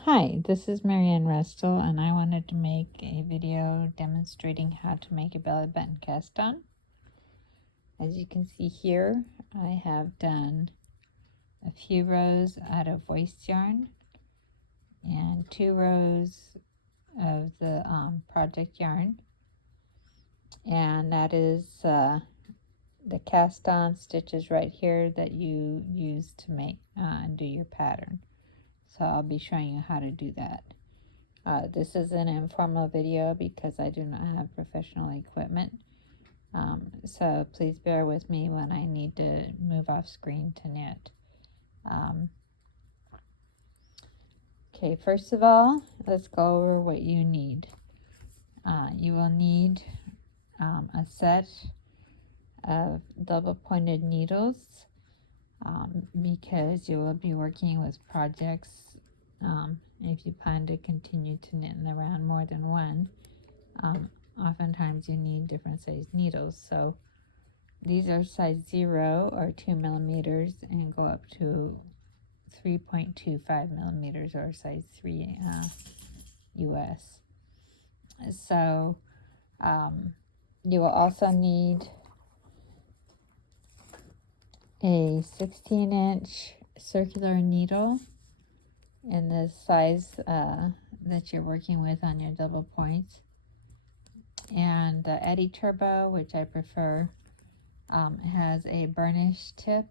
Hi, this is Marianne Restel, and I wanted to make a video demonstrating how to make a belly button cast on. As you can see here, I have done a few rows out of waste yarn and 2 rows of the project yarn, and that is the cast on stitches right here that you use to make and do your pattern. So I'll be showing you how to do that. This is an informal video because I do not have professional equipment. So please bear with me when I need to move off screen to knit. Okay, first of all, let's go over what you need. You will need a set of double pointed needles because you will be working with projects. If you plan to continue to knit in the round more than one, oftentimes you need different size needles. So these are size 0 or 2 millimeters and go up to 3.25 millimeters or size 3 US. So you will also need a 16-inch circular needle in the size that you're working with on your double points. And the Eddy Turbo, which I prefer, has a burnish tip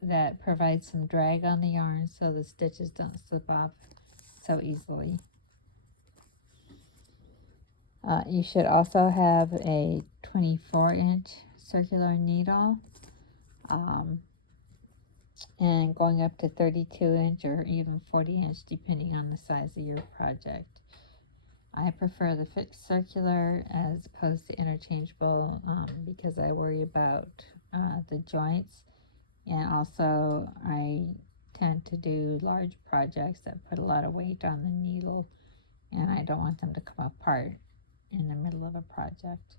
that provides some drag on the yarn so the stitches don't slip off so easily. You should also have a 24-inch circular needle and going up to 32-inch or even 40-inch depending on the size of your project. I prefer the fixed circular as opposed to interchangeable because I worry about the joints, and also I tend to do large projects that put a lot of weight on the needle, and I don't want them to come apart in the middle of a project.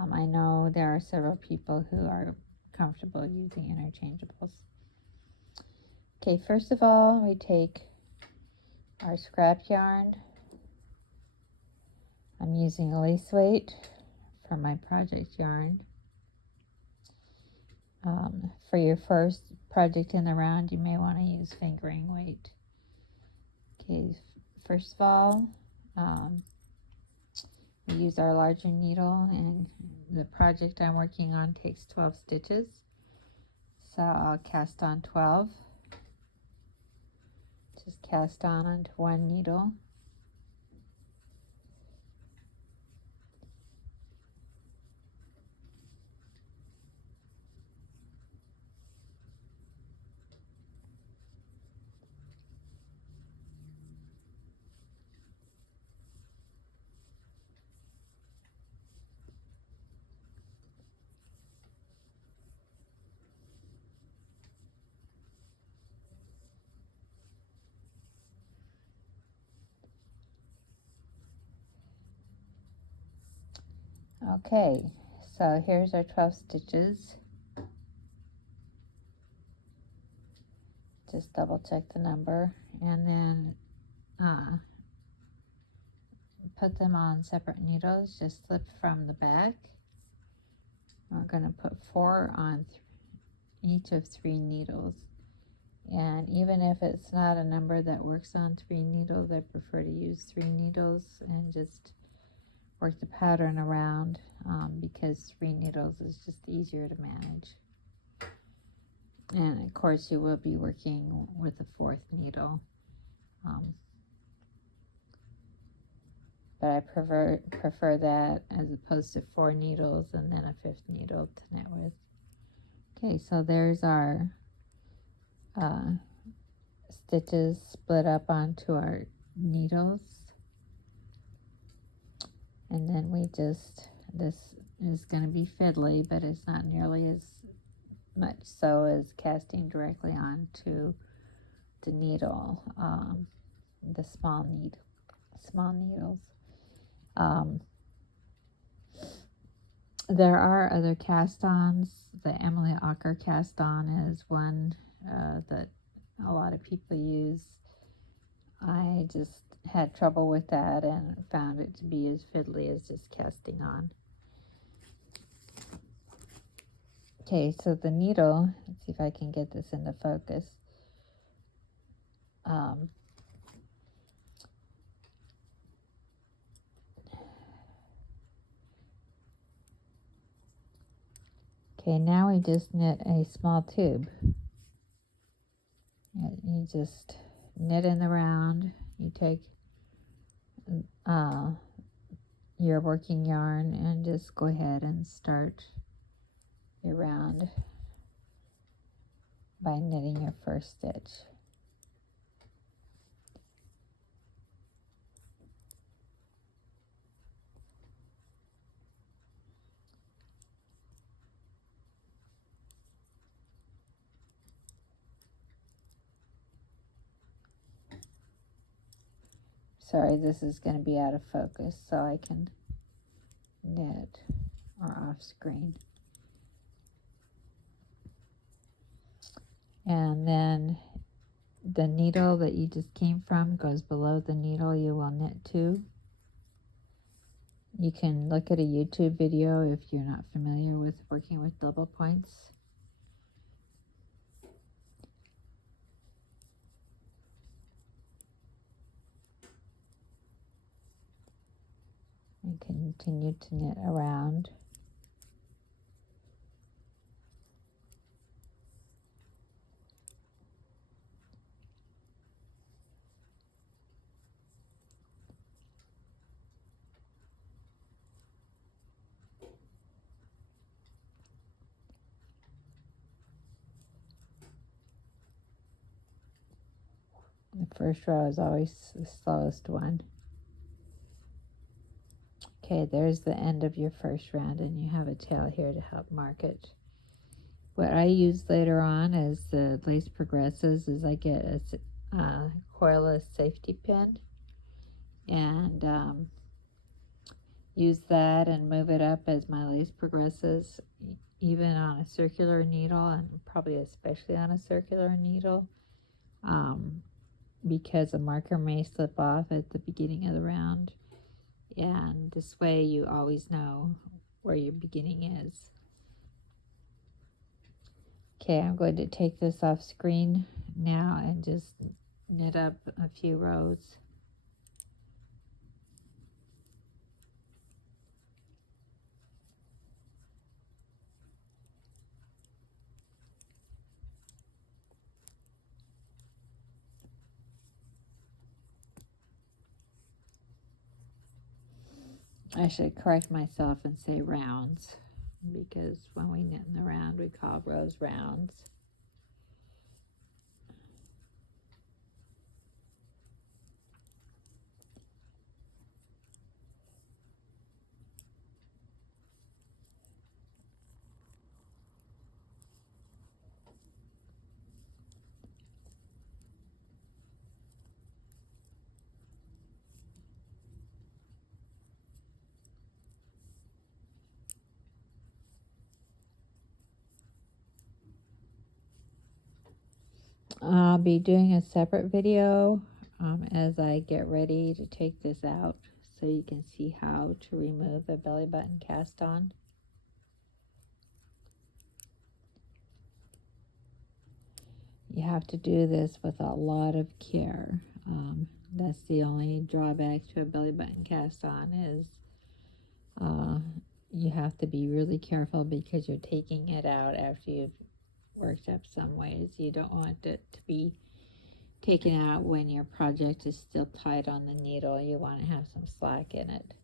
I know there are several people who are comfortable using interchangeables. Okay, first of all, we take our scrap yarn. I'm using lace weight for my project yarn. For your first project in the round, you may want to use fingering weight. Okay, first of all, we use our larger needle, and the project I'm working on takes 12 stitches. So I'll cast on 12. Just cast on onto one needle. Okay, so here's our 12 stitches. Just double check the number and then put them on separate needles. Just slip from the back. We're going to put 4 on each of 3 needles. And even if it's not a number that works on 3 needles, I prefer to use 3 needles and just work the pattern around because 3 needles is just easier to manage. And of course you will be working with a 4th needle. But I prefer that as opposed to 4 needles and then a 5th needle to knit with. Okay, so there's our stitches split up onto our needles. And then we just, this is going to be fiddly, but it's not nearly as much so as casting directly onto the needle, the small needles. There are other cast-ons. The Emily Ocker cast-on is one that a lot of people use. I just had trouble with that and found it to be as fiddly as just casting on. Okay, so the needle, let's see if I can get this into focus. Okay, now we just knit a small tube. You just knit in the round. You take your working yarn and just go ahead and start your round by knitting your first stitch. Sorry, this is going to be out of focus, so I can knit or off screen. And then the needle that you just came from goes below the needle you will knit to. You can look at a YouTube video if you're not familiar with working with double points. And continue to knit around. The first row is always the slowest one. Okay, there's the end of your first round, and you have a tail here to help mark it. What I use later on as the lace progresses is I get a coilless safety pin and use that and move it up as my lace progresses, even on a circular needle, and probably especially on a circular needle, because a marker may slip off at the beginning of the round. And this way you always know where your beginning is. Okay, I'm going to take this off screen now and just knit up a few rows. I should correct myself and say rounds, because when we knit in the round, we call rows rounds. I'll be doing a separate video as I get ready to take this out, so you can see how to remove a belly button cast on. You have to do this with a lot of care. That's the only drawback to a belly button cast on, is you have to be really careful because you're taking it out after you've worked up some ways. You don't want it to be taken out when your project is still tight on the needle. You want to have some slack in it.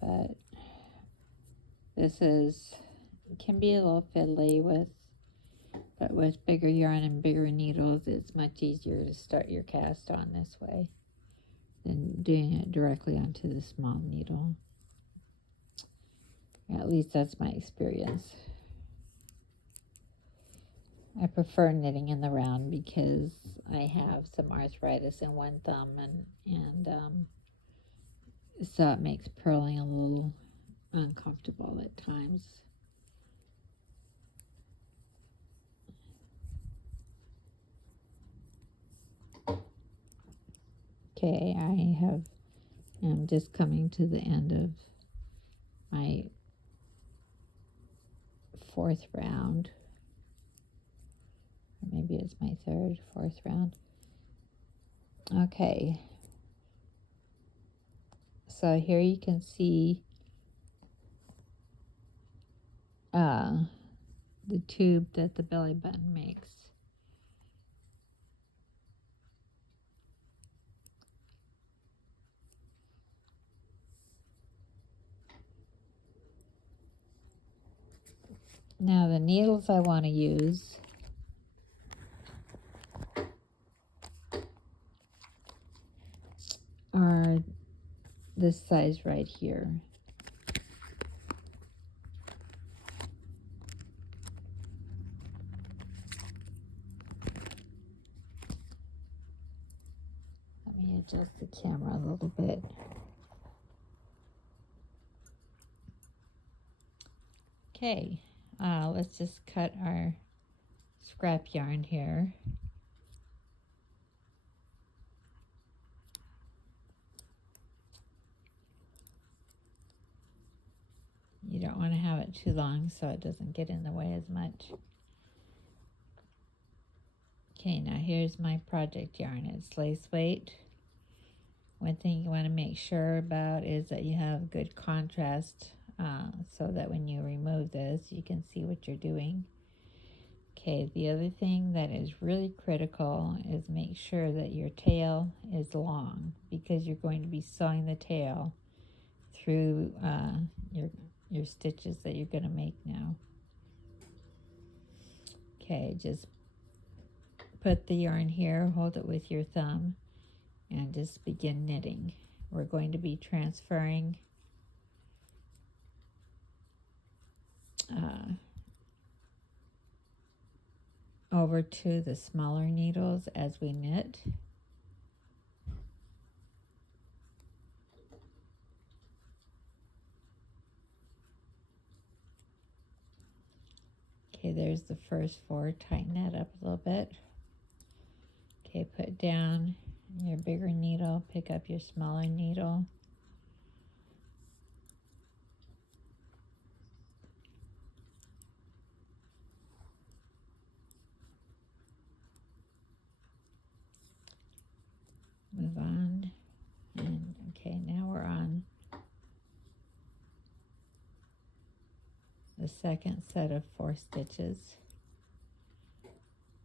But this can be a little fiddly but with bigger yarn and bigger needles, it's much easier to start your cast on this way than doing it directly onto the small needle. At least that's my experience. I prefer knitting in the round because I have some arthritis in one thumb, and so it makes purling a little uncomfortable at times. Okay, I'm just coming to the end of my 4th round. Or maybe it's my 3rd, 4th round. Okay. So here you can see the tube that the belly button makes. Now the needles I want to use are this size right here. Let me adjust the camera a little bit. Okay, let's just cut our scrap yarn here. You don't want to have it too long so it doesn't get in the way as much. Okay, now here's my project yarn. It's lace weight. One thing you want to make sure about is that you have good contrast so that when you remove this, you can see what you're doing. Okay, the other thing that is really critical is make sure that your tail is long, because you're going to be sewing the tail through your stitches that you're going to make now. Okay, just put the yarn here, hold it with your thumb, and just begin knitting. We're going to be transferring over to the smaller needles as we knit. Okay, there's the first 4. Tighten that up a little bit. Okay, put down your bigger needle, pick up your smaller needle. Move on. And okay, now we're on the second set of 4 stitches.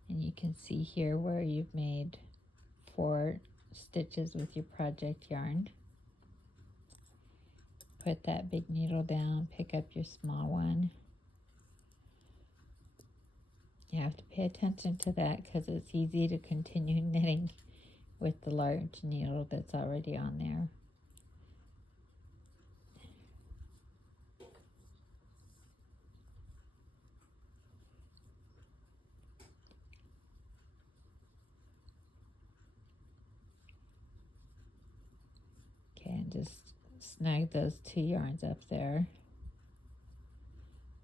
And you can see here where you've made 4 stitches with your project yarn. Put that big needle down, pick up your small one. You have to pay attention to that because it's easy to continue knitting with the large needle that's already on there. Okay, and just snag those 2 yarns up there.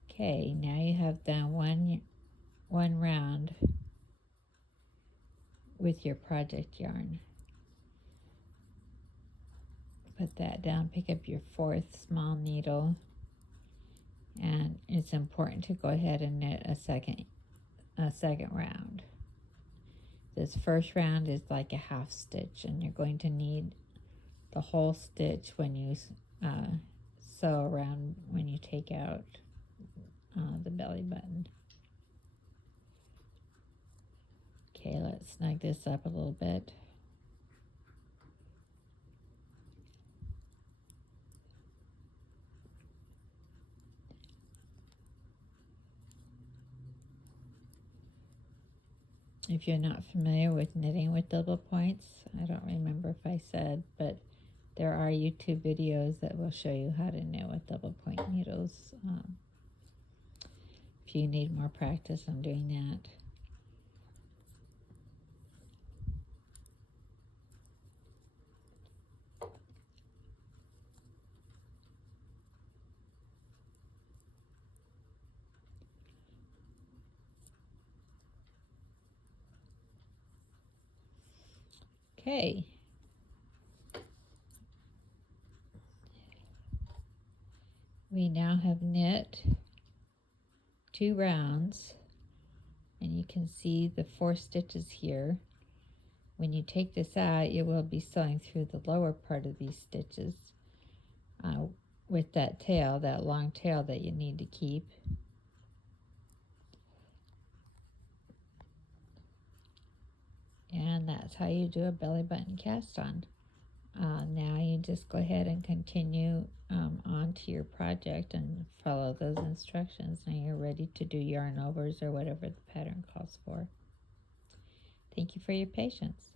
Okay, now you have done one round with your project yarn. Put that down, pick up your 4th small needle, and it's important to go ahead and knit a second round. This first round is like a half stitch, and you're going to need the whole stitch when you sew around, when you take out the belly button. Okay, let's snug this up a little bit. If you're not familiar with knitting with double points, I don't remember if I said, but there are YouTube videos that will show you how to knit with double point needles. If you need more practice on doing that. Okay. We now have knit 2 rounds, and you can see the 4 stitches here. When you take this out, you will be sewing through the lower part of these stitches with that tail, that long tail that you need to keep. And that's how you do a belly button cast on. Now you just go ahead and continue on to your project and follow those instructions, and you're ready to do yarn overs or whatever the pattern calls for. Thank you for your patience.